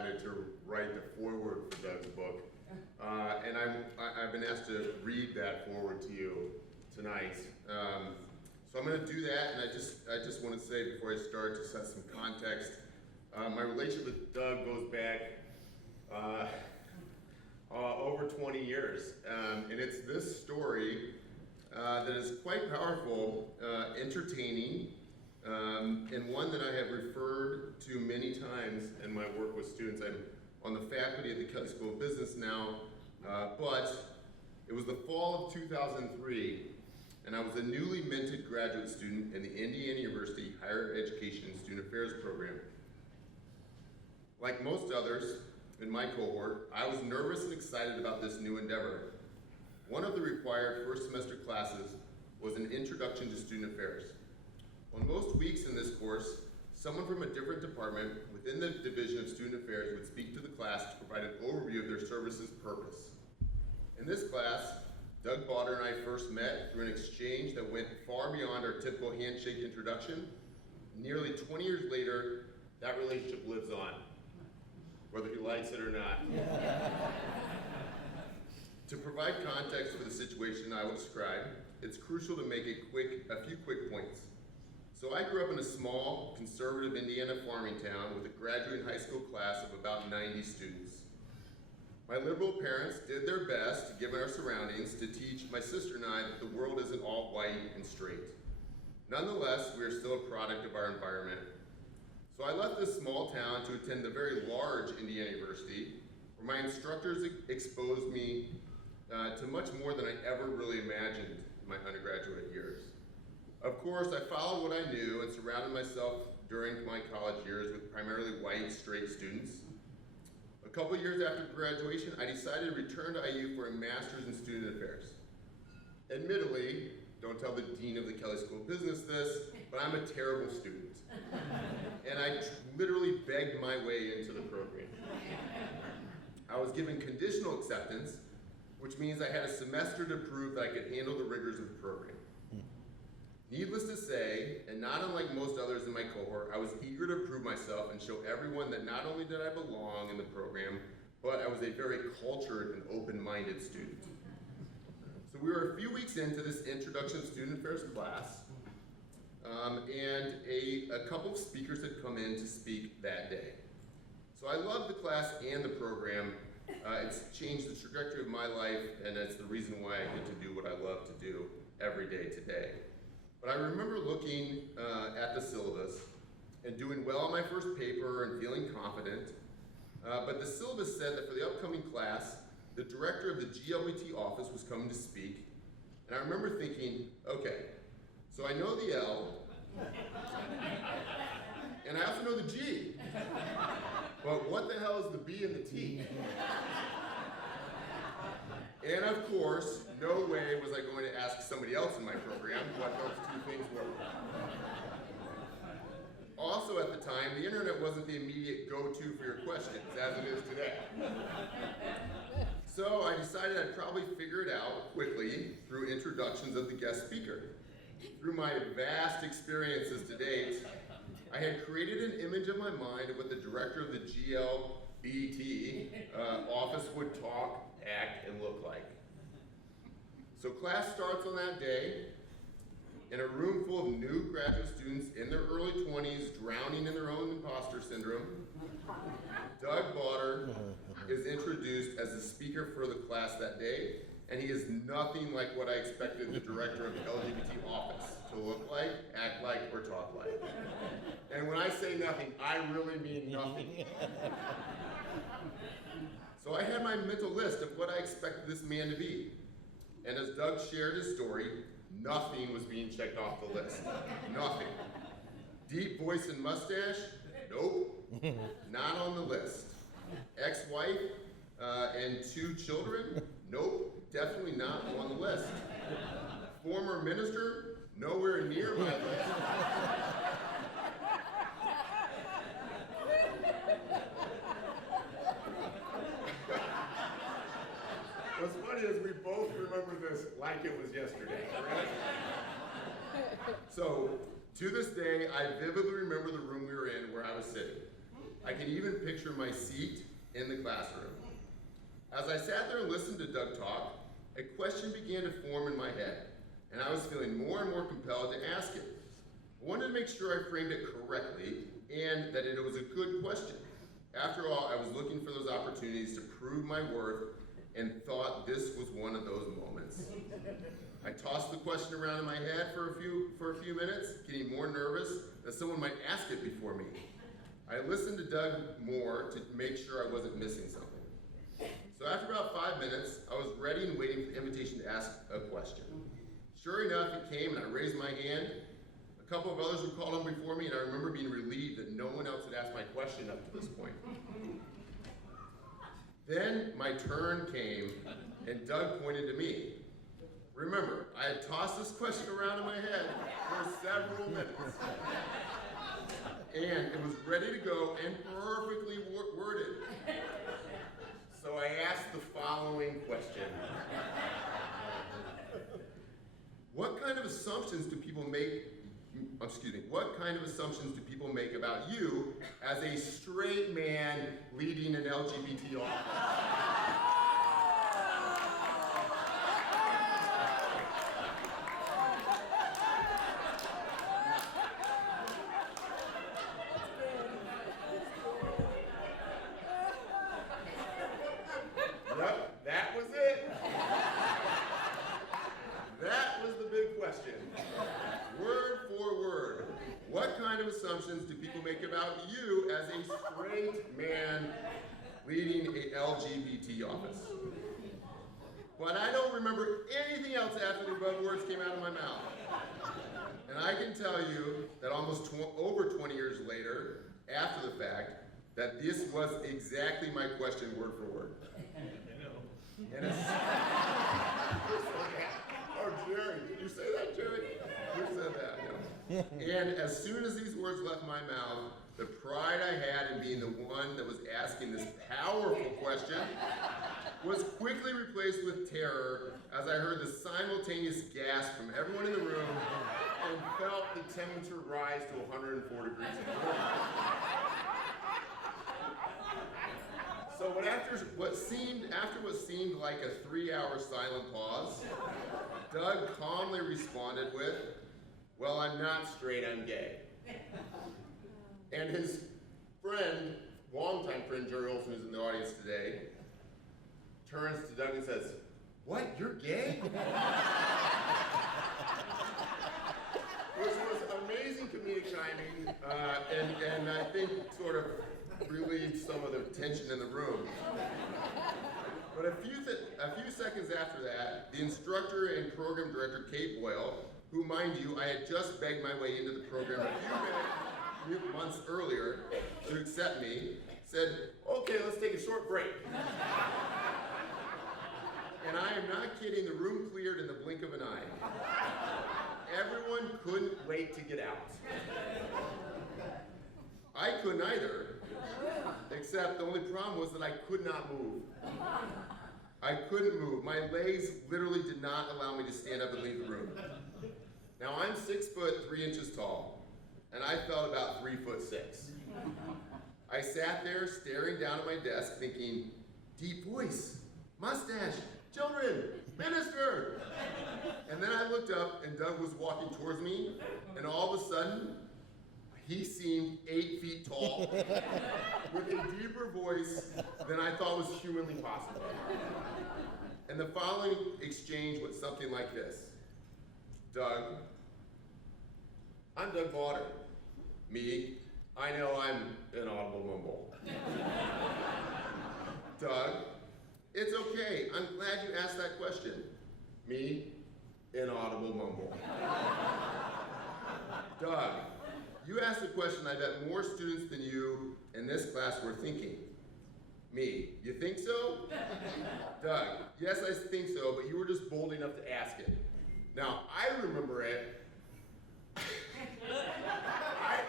decided to write the foreword for Doug's book. And I've been asked to read that foreword to you tonight. So I'm going to do that, and I just want to say before I start, to set some context, my relationship with Doug goes back over 20 years, and it's this story that is quite powerful, entertaining, and one that I have referred to many times in my work with students. I'm on the faculty at the Kelley School of Business now, but it was the fall of 2003, and I was a newly minted graduate student in the Indiana University Higher Education and Student Affairs program. Like most others in my cohort, I was nervous and excited about this new endeavor. One of the required first semester classes was an introduction to student affairs. On most weeks in this course, someone from a different department within the Division of Student Affairs would speak to the class to provide an overview of their service's purpose. In this class, Doug Bauder and I first met through an exchange that went far beyond our typical handshake introduction. Nearly 20 years later, that relationship lives on, whether he likes it or not. To provide context for the situation I will describe, it's crucial to make a few quick points. So I grew up in a small, conservative Indiana farming town with a graduating high school class of about 90 students. My liberal parents did their best, given our surroundings, to teach my sister and I that the world isn't all white and straight. Nonetheless, we are still a product of our environment. So I left this small town to attend the very large Indiana University, where my instructors exposed me to much more than I ever really imagined in my undergraduate years. Of course, I followed what I knew and surrounded myself during my college years with primarily white, straight students. A couple years after graduation, I decided to return to IU for a master's in student affairs. Admittedly, don't tell the dean of the Kelley School of Business this, but I'm a terrible student. And I literally begged my way into the program. I was given conditional acceptance, which means I had a semester to prove that I could handle the rigors of the program. Needless to say, and not unlike most others in my cohort, I was eager to prove myself and show everyone that not only did I belong in the program, but I was a very cultured and open-minded student. So we were a few weeks into this Introduction to Student Affairs class, and a couple of speakers had come in to speak that day. So I loved the class and the program. It's changed the trajectory of my life, and it's the reason why I get to do what I love to do every day today. But I remember looking at the syllabus and doing well on my first paper and feeling confident. But the syllabus said that for the upcoming class, the director of the GLBT office was coming to speak. And I remember thinking, okay, so I know the L, and I also know the G. But what the hell is the B and the T? And of course, no way was I going to ask somebody else in my program what those two things were. Also at the time, the internet wasn't the immediate go-to for your questions, as it is today. So I decided I'd probably figure it out quickly through introductions of the guest speaker. Through my vast experiences to date, I had created an image in my mind of what the director of the GLBT office would talk, act, and look like. So class starts on that day in a room full of new graduate students in their early 20s, drowning in their own imposter syndrome. Doug Bauder is introduced as the speaker for the class that day, and he is nothing like what I expected the director of the LGBT office to look like, act like, or talk like. And when I say nothing, I really mean nothing. So I had my mental list of what I expected this man to be. And as Doug shared his story, nothing was being checked off the list. Nothing. Deep voice and mustache? Nope. Not on the list. Ex-wife and 2 children? Nope. Definitely not on the list. Former minister? Nowhere near my list. What's funny is we both remember this like it was yesterday, right? So, to this day, I vividly remember the room we were in where I was sitting. I can even picture my seat in the classroom. As I sat there and listened to Doug talk, a question began to form in my head, and I was feeling more and more compelled to ask it. I wanted to make sure I framed it correctly and that it was a good question. After all, I was looking for those opportunities to prove my worth and thought this was one of those moments. I tossed the question around in my head for a few minutes, getting more nervous that someone might ask it before me. I listened to Doug more to make sure I wasn't missing something. So after about 5 minutes, I was ready and waiting for the invitation to ask a question. Sure enough, it came and I raised my hand. A couple of others were called on before me, and I remember being relieved that no one else had asked my question up to this point. Then my turn came, and Doug pointed to me. Remember, I had tossed this question around in my head for several minutes. And it was ready to go and perfectly worded. So I asked the following question. What kind of assumptions do people make about you as a straight man leading an LGBT office? Yep, that was it. That was the big question. Word for word. What kind of assumptions do people make about you as a straight man leading a LGBT office? But I don't remember anything else after the above words came out of my mouth. And I can tell you that almost over 20 years later, after the fact, that this was exactly my question word for word. And it's, oh, Jerry, did you say that, Jerry? You said that, yeah. And as soon as these words left my mouth, the pride I had in being the one that was asking this powerful question was quickly replaced with terror as I heard the simultaneous gasp from everyone in the room and felt the temperature rise to 104 degrees. So after what seemed like a 3-hour silent pause, Doug calmly responded with, "Well, I'm not straight, I'm gay." And his friend, longtime friend Jerry Olson, who's in the audience today, turns to Doug and says, "What, you're gay?" Which was amazing comedic timing, and I think sort of relieved some of the tension in the room. But a few seconds after that, the instructor and program director, Kate Boyle, who, mind you, I had just begged my way into the program a few months earlier to accept me, said, "Okay, let's take a short break." And I am not kidding, the room cleared in the blink of an eye. Everyone couldn't wait to get out. I couldn't either, except the only problem was that I could not move. I couldn't move. My legs literally did not allow me to stand up and leave the room. Now I'm 6'3" tall, and I felt about 3'6". I sat there staring down at my desk thinking, deep voice, mustache, children, minister. And then I looked up and Doug was walking towards me, and all of a sudden, he seemed 8 feet tall with a deeper voice than I thought was humanly possible. And the following exchange was something like this. Doug, I'm Doug Bauder. Me, I know I'm an audible mumble. Doug, it's okay. I'm glad you asked that question. Me, inaudible mumble. Doug, you asked a question I bet more students than you in this class were thinking. Me, you think so? Doug, yes, I think so, but you were just bold enough to ask it. Now, I remember it.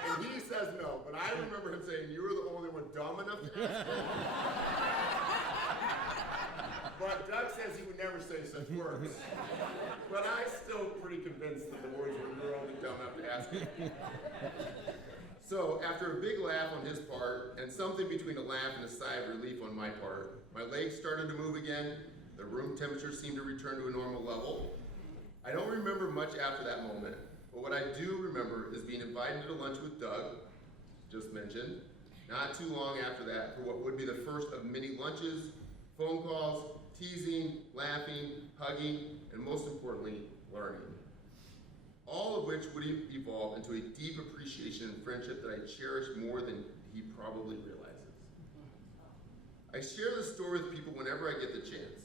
And he says no, but I remember him saying, you were the only one dumb enough to ask it. But Doug says he would never say such words. But I'm still pretty convinced that the words were, you were only dumb enough to ask it. So after a big laugh on his part, and something between a laugh and a sigh of relief on my part, my legs started to move again, the room temperature seemed to return to a normal level. I don't remember much after that moment, but what I do remember is being invited to lunch with Doug, just mentioned, not too long after that for what would be the first of many lunches, phone calls, teasing, laughing, hugging, and most importantly, learning. All of which would evolve into a deep appreciation and friendship that I cherish more than he probably realizes. I share this story with people whenever I get the chance.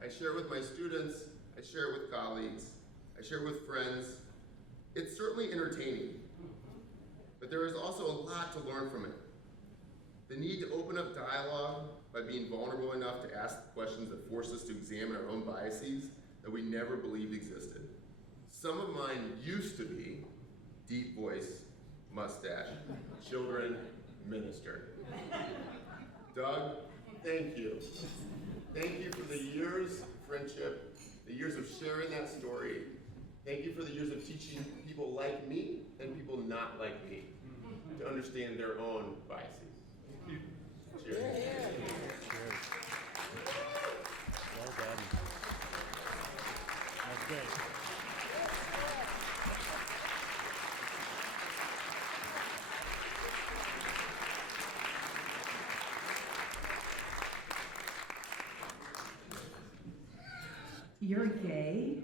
I share it with my students, I share it with colleagues, I share it with friends. It's certainly entertaining, but there is also a lot to learn from it. The need to open up dialogue by being vulnerable enough to ask questions that force us to examine our own biases that we never believed existed. Some of mine used to be deep voice, mustache, children, minister. Doug, thank you. Thank you for the years of friendship, the years of sharing that story. Thank you for the years of teaching people like me and people not like me to understand their own biases. Cheers. Cheers. Well done. That's great. You're gay?